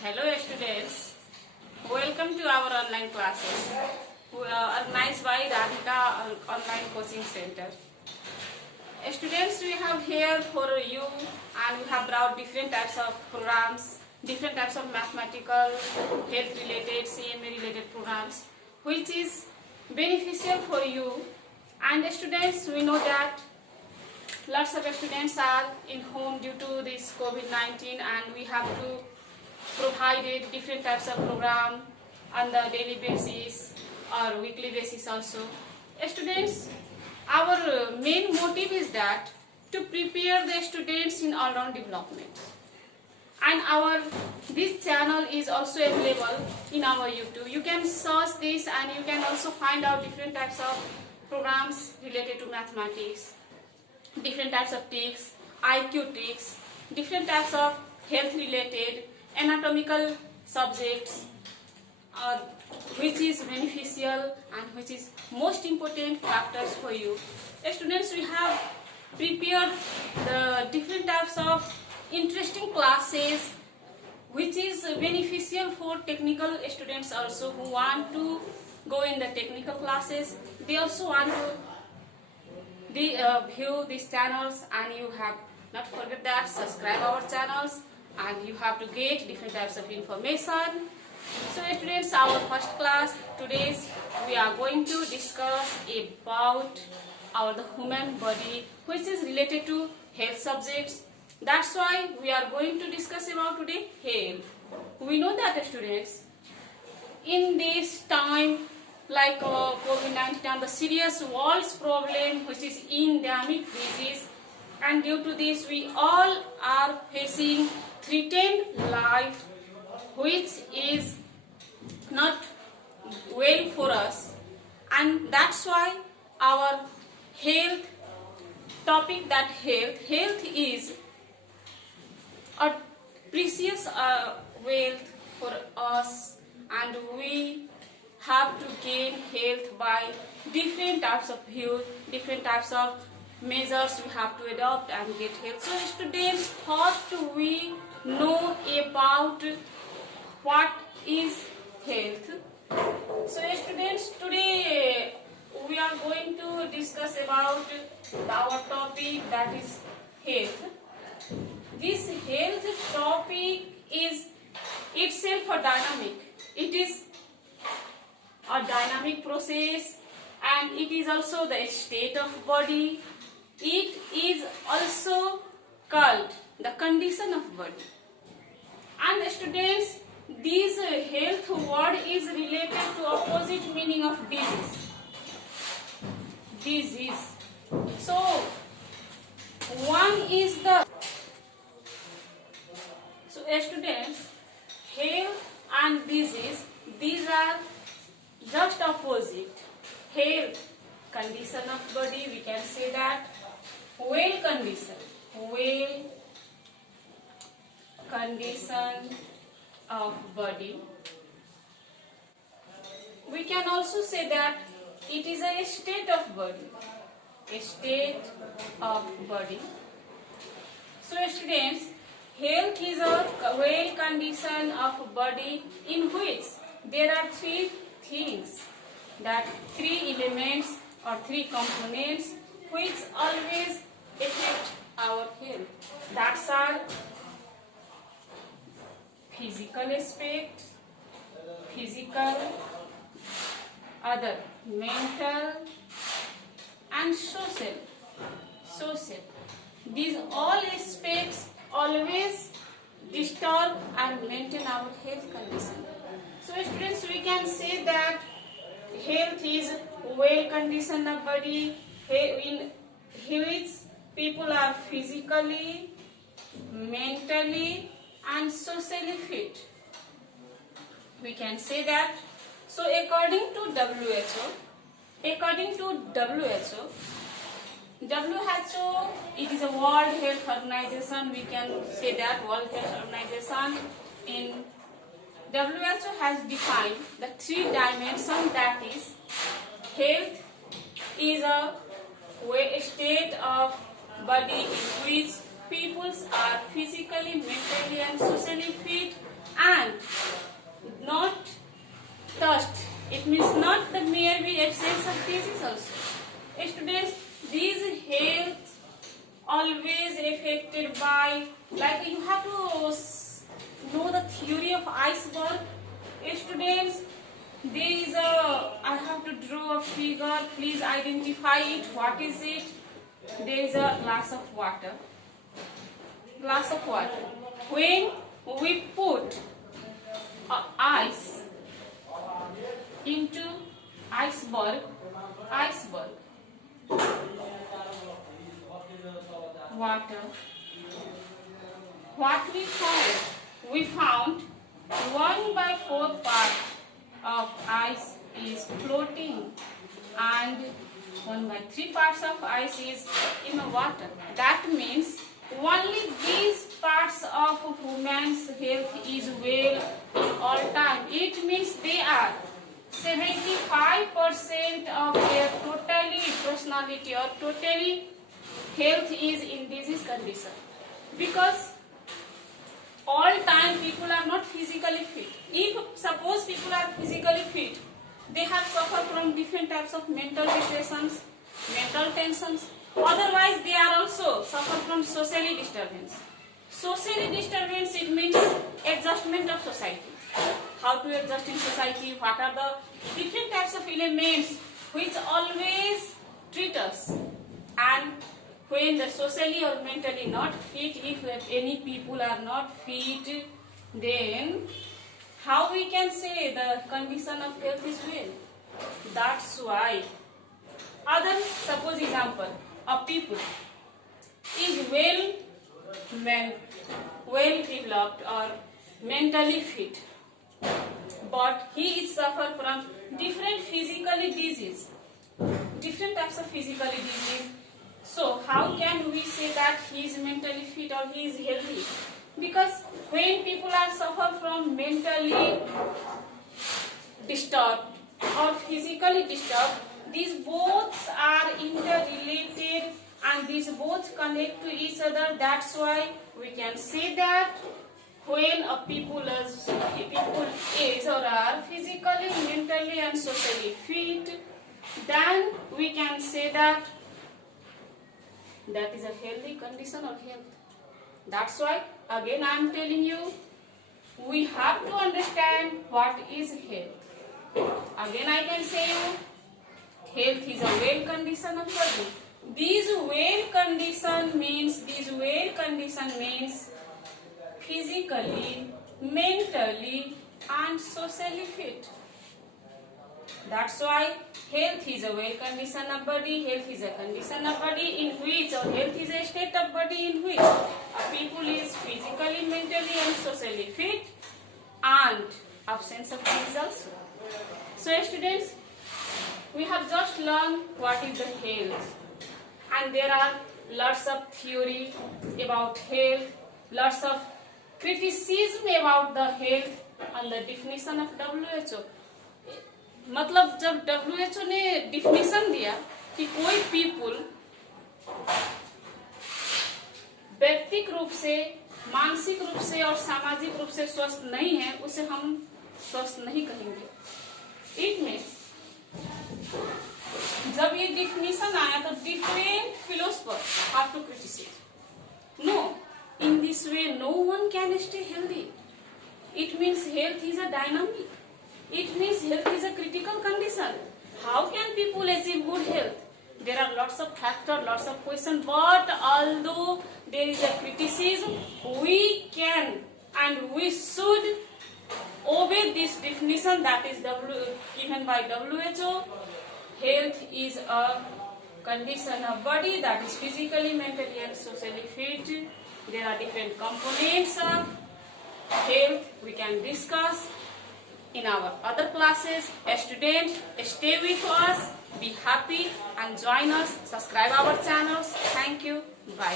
Hello students, welcome to our online classes organized by Radhika Online Coaching Center. Students, we have here for you and we have brought different types of programs, different types of mathematical, health related, CMA related programs which is beneficial for you. And students, we know that lots of students are in home due to this COVID-19 and we have to provided different types of program on the daily basis or weekly basis also. Students, our main motive is that to prepare the students in all-round development. And this channel is also available in our YouTube. You can search this and you can also find out different types of programs related to mathematics, different types of tricks, IQ tricks, different types of health related anatomical subjects which is beneficial and which is most important factors for you. Students, we have prepared the different types of interesting classes which is beneficial for technical students also who want to go in the technical classes. They also want to view these channels, and you have not forget that subscribe our channels and you have to get different types of information. So students, our first class today we are going to discuss about the human body which is related to health subjects. That's why we are going to discuss about today health. We know that students, in this time like COVID-19 and the serious world's problem which is endemic disease, and due to this we all are facing threatened life which is not well for us, and that's why our health topic, that health is a precious wealth for us, and we have to gain health by different types of views, different types of measures we have to adopt and get health. So students, first we know about what is health. So students, today we are going to discuss about our topic, that is health. This health topic is itself a dynamic. It is a dynamic process and it is also the state of body. It is also called the condition of body. And students, this health word is related to opposite meaning of disease. Disease. So one is the students, health and disease, these are just opposite. Health, condition of body, we can say that well condition of body. We can also say that it is a state of body, a state of body. So students, health is a well condition of body in which there are three things, that three elements or three components which always affect our health. That's our physical aspect, other mental and social. These all aspects always disturb and maintain our health condition. So students, we can say that health is well condition of body in which people are physically, mentally and socially fit. We can say that. So according to WHO, it is a World Health Organization. We can say that World Health Organization in WHO has defined the three dimensions, that is health is a state of body in which peoples are physically, mentally and socially fit, and of iceberg. Students, there is a, I have to draw a figure. Please identify it. What is it? There is a glass of water. Glass of water. When we put ice into iceberg, water, what we found? We found 1/4 part of ice is floating and 1/3 parts of ice is in the water. That means only these parts of woman's health is well in all time. It means they are 75% of their totally personality or totally health is in disease condition, because all time people are not physically fit. If suppose people are physically fit, they have suffered from different types of mental depressions, mental tensions. Otherwise, they are also suffer from socially disturbance. Socially disturbance, it means adjustment of society. How to adjust in society? What are the different types of elements which always treat us? And when the socially or mentally not fit, if any people are not fit, then how we can say the condition of health is well? That's why. Other suppose example, a people is well developed or mentally fit, but he is suffer from different physically disease, different types of physically disease. So how can we say that he is mentally fit or he is healthy? Because when people are suffer from mentally disturbed or physically disturbed, these both are interrelated and these both connect to each other. That's why we can say that when a people is or are physically, mentally and socially fit, then we can say that is a healthy condition or health. That's why again I am telling you, we have to understand what is health. Again I can say you, health is a well condition of body. This well condition means physically, mentally and socially fit. That's why health is a well condition of body. Health is a condition of body in which, or health is a state of body in which a people is physically, mentally and socially fit and absence of disease also. So students, we have just learned what is the health, and there are lots of theory about health, lots of criticism about the health and the definition of WHO. मतलब जब WHO ने definition दिया कि कोई people व्यक्तिगत रूप से, मानसिक रूप से और सामाजिक रूप से स्वस्थ नहीं है, उसे हम स्वस्थ नहीं कहेंगे. इट मीन्स जब ये डिफिनेशन आया तो different philosopher have to criticise. No, in this way no one can stay healthy. It means health is a dynamic. It means health is a critical condition. How can people achieve good health? There are lots of factors, lots of questions, but although there is a criticism, we can and we should obey this definition that is given by WHO. Health is a condition of body that is physically, mentally and socially fit. There are different components of health we can discuss in our other classes. Students, stay with us, be happy and join us, subscribe our channels. Thank you. Bye.